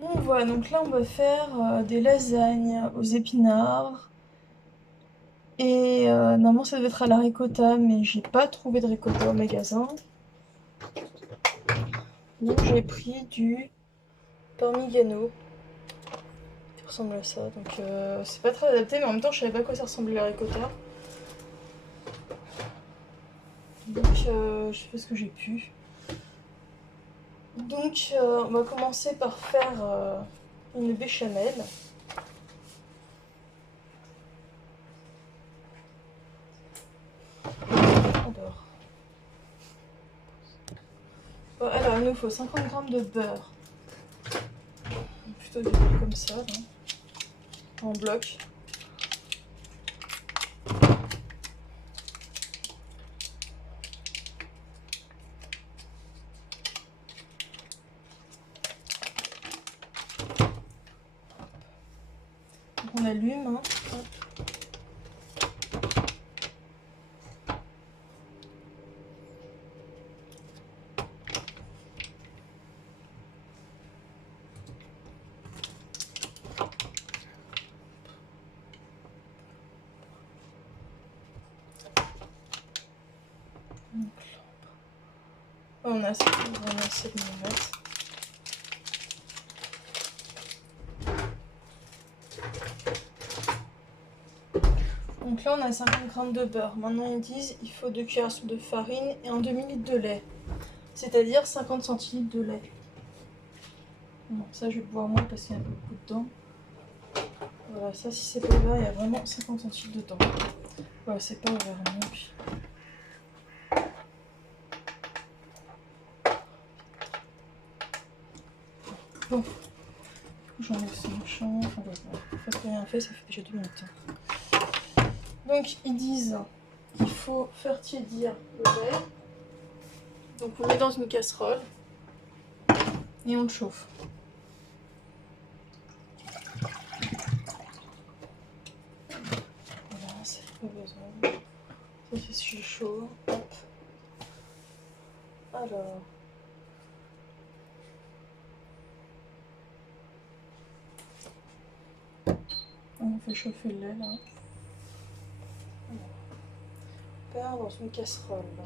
Bon voilà, donc là on va faire des lasagnes aux épinards. Et normalement ça devait être à la ricotta, mais j'ai pas trouvé de ricotta au magasin. Donc j'ai pris du parmigiano qui ressemble à ça. Donc c'est pas très adapté, mais en même temps je savais pas à quoi ça ressemblait la ricotta. Donc je fais ce que j'ai pu. Donc on va commencer par faire une béchamel. Alors il nous faut 50 g de beurre. Plutôt du beurre comme ça, là, en bloc. Donc on allume. Hein. On a vraiment assez de mettre. Donc là on a 50 g de beurre. Maintenant ils disent il faut 2 cuillères à soupe de farine et un demi-litre de lait. C'est-à-dire 50 centilitres de lait. Bon, ça je vais boire moins parce qu'il y a beaucoup dedans. Voilà, ça si c'est pas ouvert, il y a vraiment 50 centilitres dedans. Voilà, c'est pas ouvert donc. Bon, j'enlève ce machin. Enfin voilà, une fois que rien fait, ça fait déjà 2 minutes. Donc ils disent qu'il faut faire tiédir le lait. Donc on met dans une casserole et on le chauffe. Voilà, ça fait pas besoin. Ça c'est chaud. Hop. Alors. On fait chauffer le lait là. On perd dans une casserole là.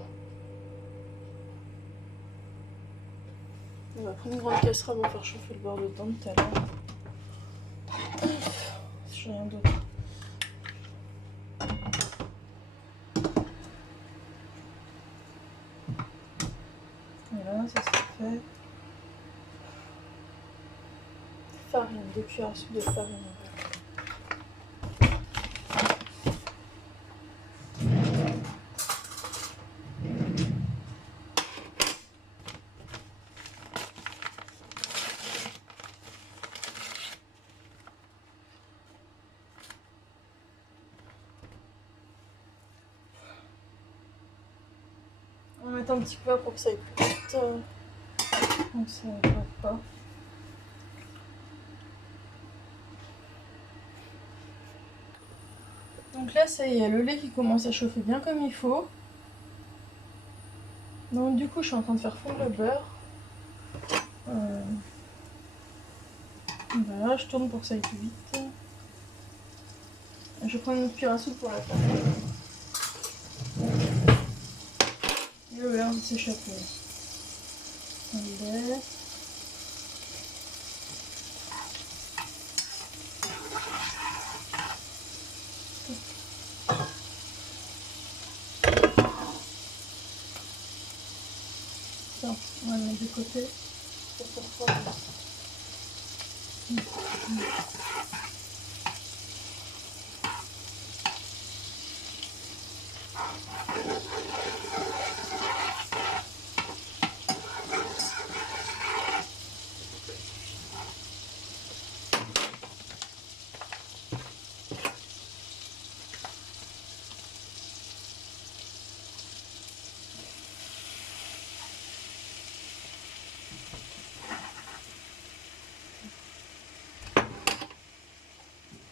On va prendre une grande casserole pour faire chauffer le beurre dedans tout à l'heure. J'ai rien d'autre. Voilà, ça c'est fait. Farine, 2 cuillères à soupe de farine. On va mettre un petit peu pour que ça aille plus vite. Donc ça ne va pas. Donc là, ça y est, le lait qui commence à chauffer bien comme il faut. Donc du coup, je suis en train de faire fondre le beurre. Voilà, je tourne pour que ça aille plus vite. Je prends une cuillère à soupe pour la faire. Et le lait a envie de s'échapper. On le laisse. Tiens, on va le mettre de côté. Pour faire fondre.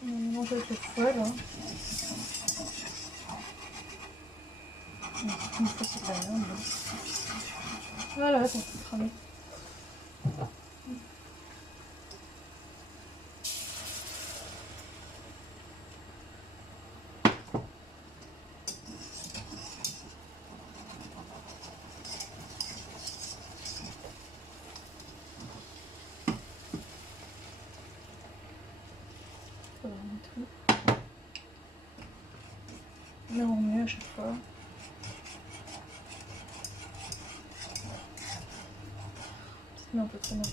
On mélange avec le poêle. Hein. Une fois c'est pas mal. Voilà, ça fait cramer. met un peu trop d'un coup.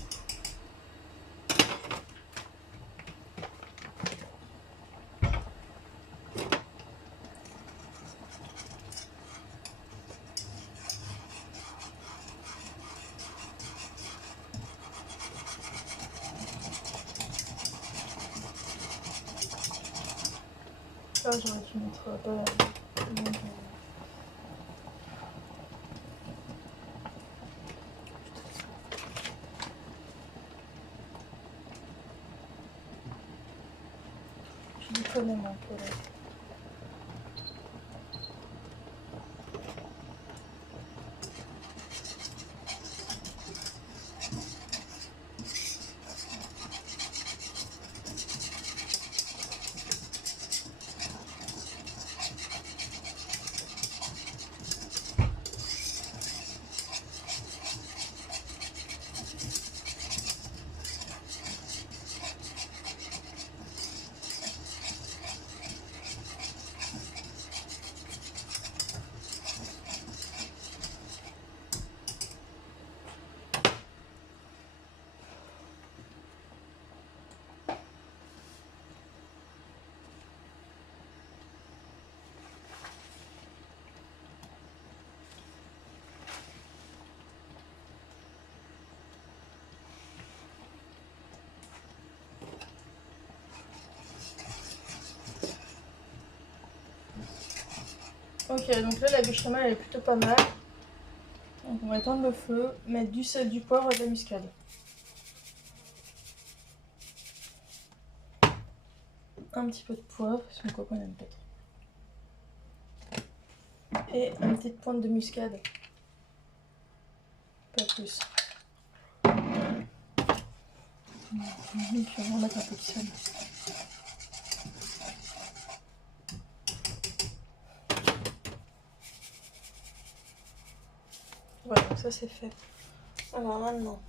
Ah, j'aurais dû mettre pas. Je dis quand même un peu là. Ok, donc là la béchamel elle est plutôt pas mal. Donc on va éteindre le feu, mettre du sel, du poivre et de la muscade. Un petit peu de poivre, parce que mon copain n'aime pas trop. Et une petite pointe de muscade. Pas plus. Et puis on va mettre un peu de sel. Voilà, donc ça c'est fait. Alors maintenant,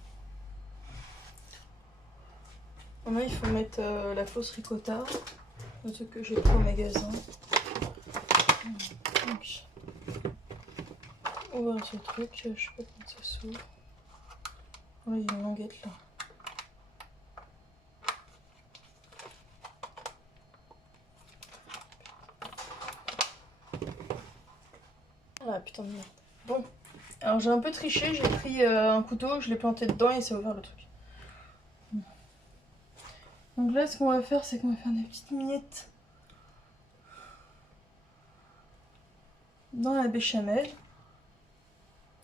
il faut mettre la fausse ricotta, le truc que j'ai pris au magasin. Donc, ouvrir ce truc, je sais pas comment ça s'ouvre. Oh, il y a une languette là. Ah putain de merde. Bon, alors j'ai un peu triché, j'ai pris un couteau, je l'ai planté dedans et ça a ouvert le truc. Donc là ce qu'on va faire, c'est qu'on va faire des petites miettes dans la béchamel,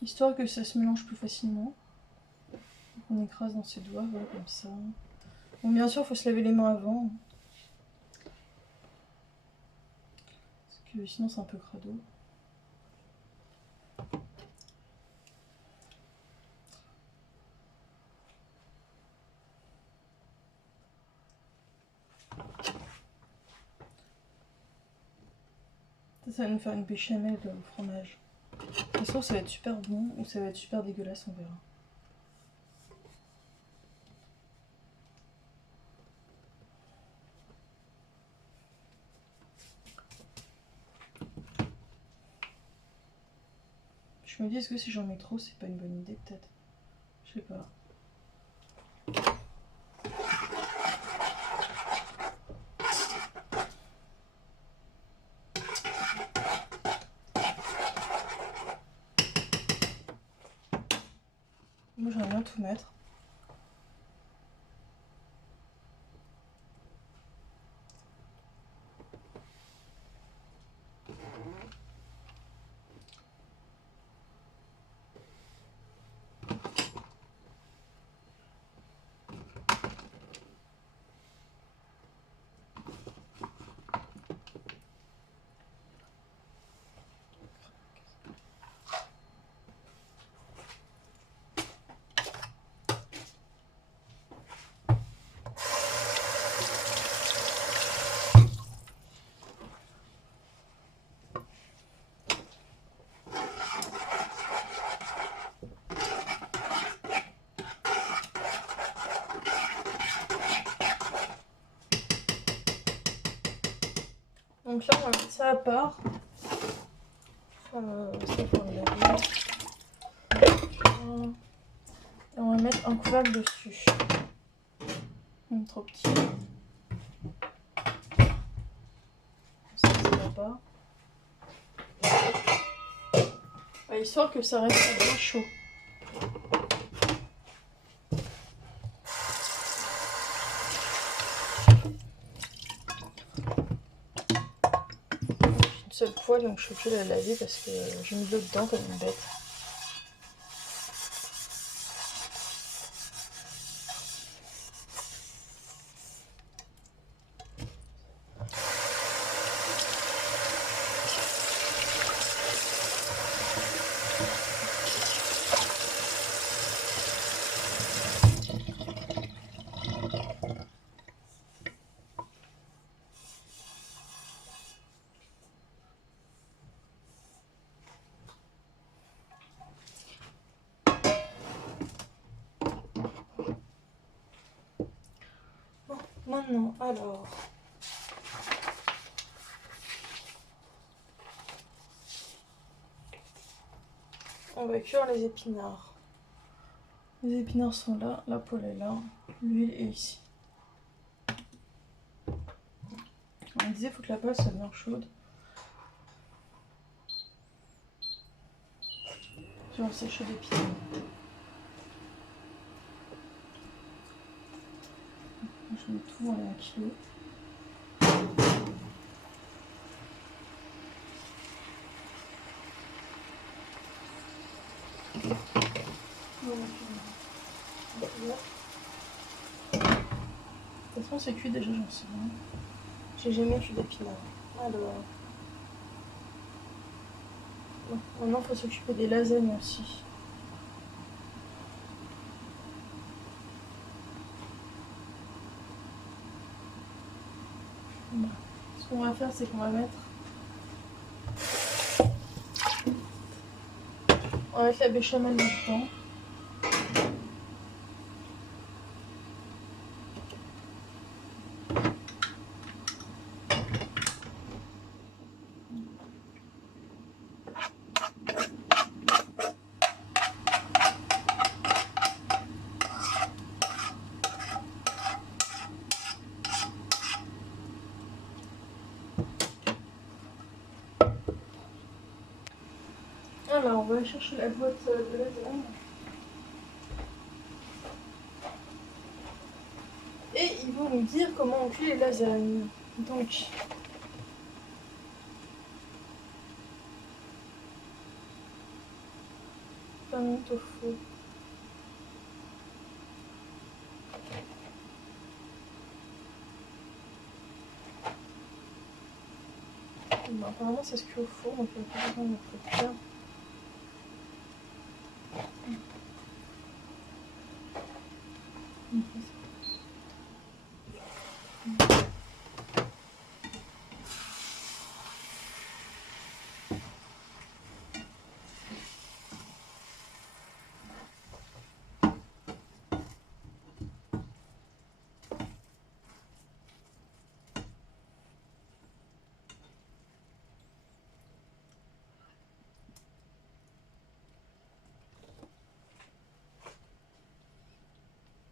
histoire que ça se mélange plus facilement. Donc on écrase dans ses doigts, voilà, comme ça. Bon, bien sûr, il faut se laver les mains avant, parce que sinon c'est un peu crado. Ça va nous faire une béchamel au fromage. De toute façon, ça va être super bon ou ça va être super dégueulasse, on verra. Je me dis, est-ce que si j'en mets trop, c'est pas une bonne idée peut-être? Je sais pas. Moi j'aimerais bien tout mettre. Donc là, on va mettre ça à part. Ça, faut le laver. Et on va mettre un couvercle dessus. Trop petit. Ça va pas. Histoire que ça reste bien chaud. Une seule poêle, donc je suis obligée de la laver parce que j'ai mis de l'eau dedans comme une bête. Maintenant, alors, on va cuire les épinards. Les épinards sont là, la poêle est là, l'huile est ici. On disait qu'il faut que la poêle soit bien chaude. Tu vas sécher l'épinard. Je mets tout dans 1 kilo. De toute façon, c'est cuit déjà, j'en sais rien. J'ai jamais cuit d'épinards. Alors. Bon, maintenant, il faut s'occuper des lasagnes aussi. Bon. Ce qu'on va faire, c'est qu'on va mettre. On va mettre la béchamel là-dedans. Alors, on va aller chercher la boîte de lasagne. Et ils vont nous dire comment on cuit les lasagnes. Donc, pas mon tofu. Bon, apparemment, ça se cuit au four, donc il n'y a pas besoin de mettre le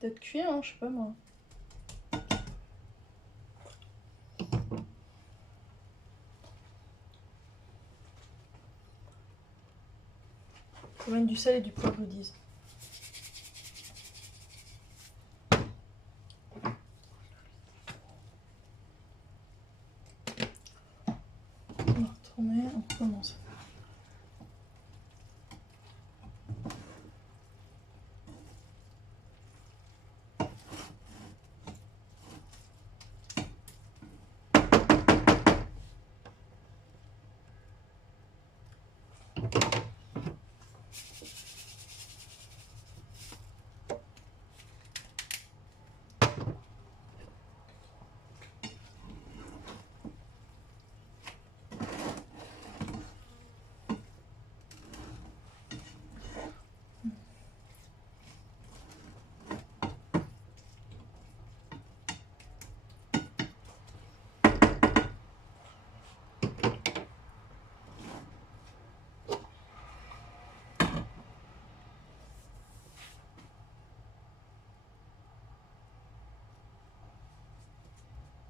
peut-être cuire, hein, je sais pas moi. Faut mettre du sel et du poivre, ils disent. On va retourner, on recommence.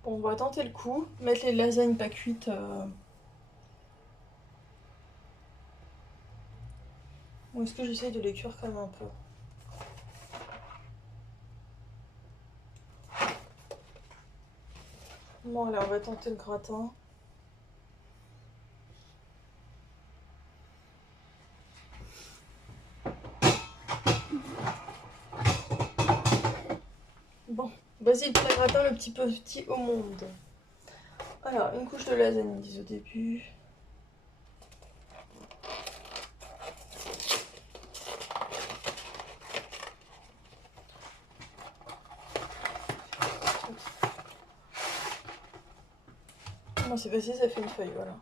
Bon, on va tenter le coup, mettre les lasagnes pas cuites. Ou est-ce que j'essaye de les cuire quand même un peu? Bon, allez, on va tenter le gratin. Bon, vas-y, le plat gratin le petit au monde. Alors, une couche de lasagne, ils disent au début. Non, c'est facile, ça fait une feuille, voilà.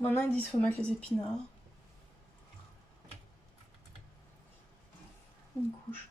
Maintenant, ils disent qu'il faut mettre les épinards. Une couche.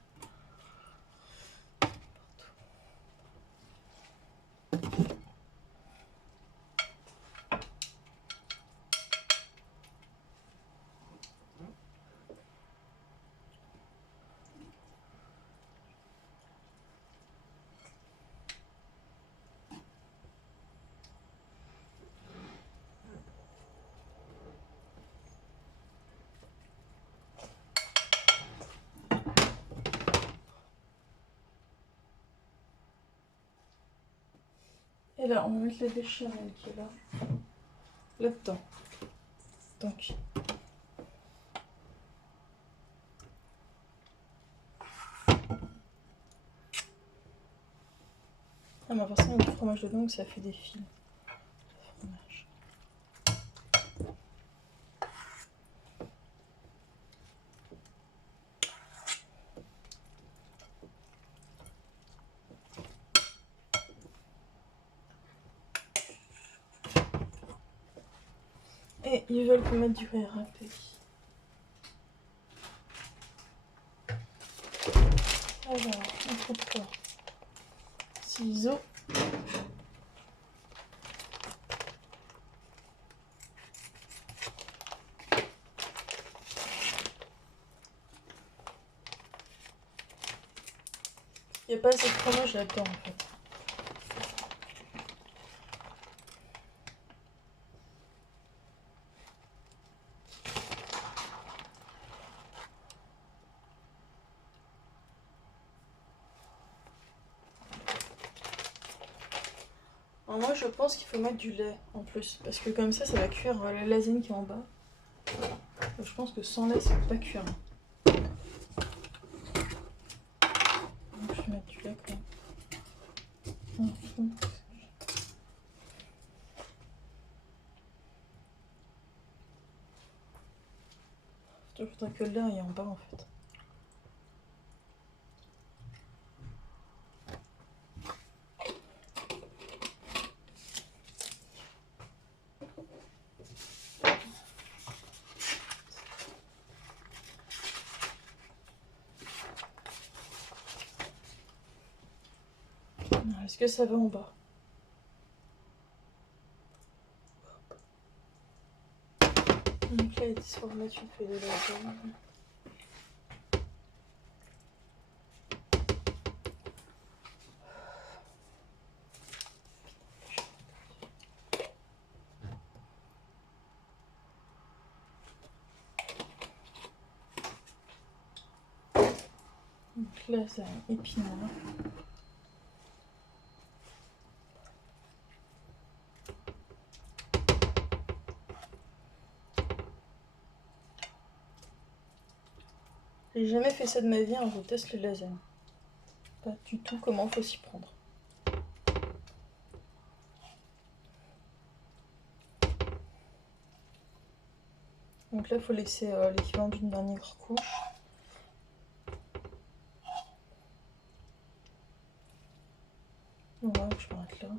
Et là, on va mettre la béchamel qui est là. Là-dedans. Donc. Ah, mais forcément, il y a du fromage dedans, donc ça fait des fils. Fromage. Et ils veulent qu'on mette du riz râpé. Alors, on trouve quoi? Ciseaux. Il n'y a pas assez de fromage là-dedans en fait. Alors moi je pense qu'il faut mettre du lait en plus, parce que comme ça va cuire la lasagne qui est en bas. Je pense que sans lait ça ne peut pas cuire. Donc, je vais mettre du lait quand même. Il faudrait que le lait aille en bas en fait. Est-ce que ça va en bas? Donc là, il faut remettre une feuille de lasagne. Donc là, c'est un épinard. J'ai jamais fait ça de ma vie, hein, je teste les lasagnes. Pas du tout comment faut s'y prendre. Donc là, il faut laisser l'équivalent d'une dernière couche. Voilà, je peux mettre là.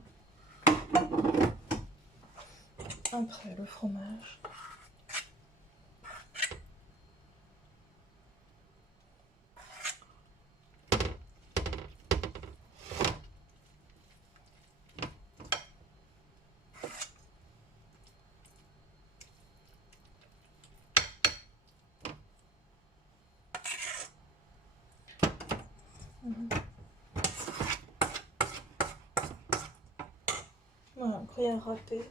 Après, le fromage. rien râper.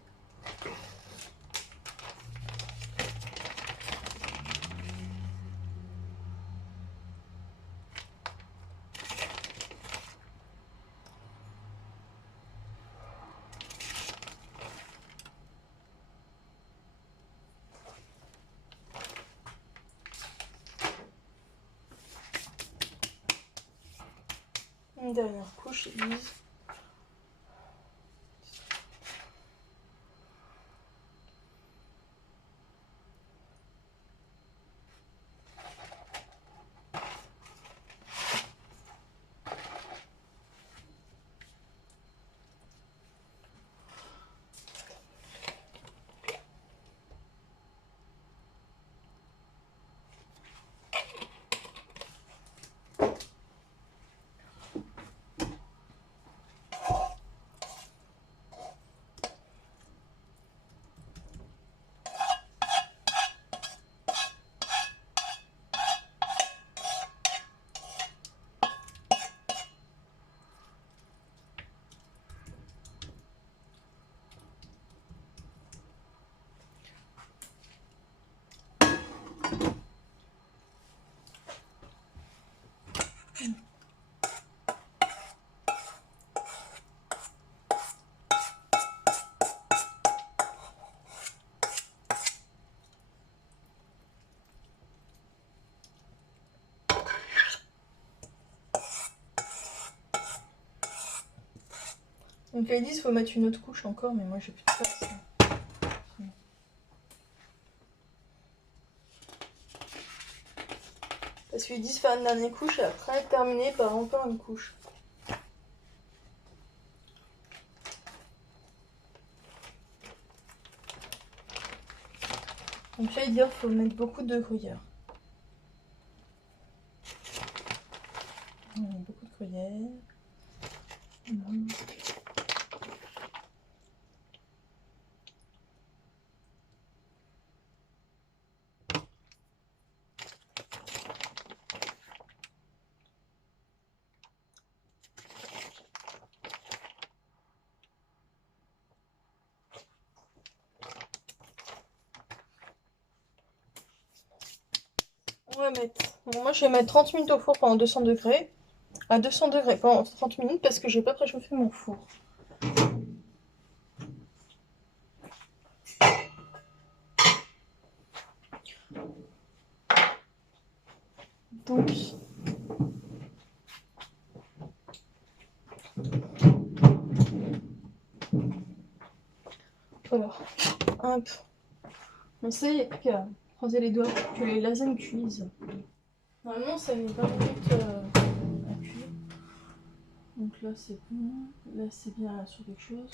Une dernière couche lisse. Donc là ils disent qu'il faut mettre une autre couche encore, mais moi j'ai plus de place. Parce qu'ils disent faire une dernière couche et après terminer par encore une couche. Donc là ils disent qu'il faut mettre beaucoup de gruyère. Beaucoup de gruyère. On va mettre. Bon, moi je vais mettre 30 minutes au four pendant 200 degrés. À 200 degrés pendant 30 minutes parce que j'ai pas préchauffé mon four. Donc voilà. Hop. On sait qu'à croiser les doigts que les lasagnes cuisent. Normalement ça met 20 minutes à cuire. Donc là c'est bon. Là c'est bien sur quelque chose.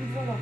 Et voilà.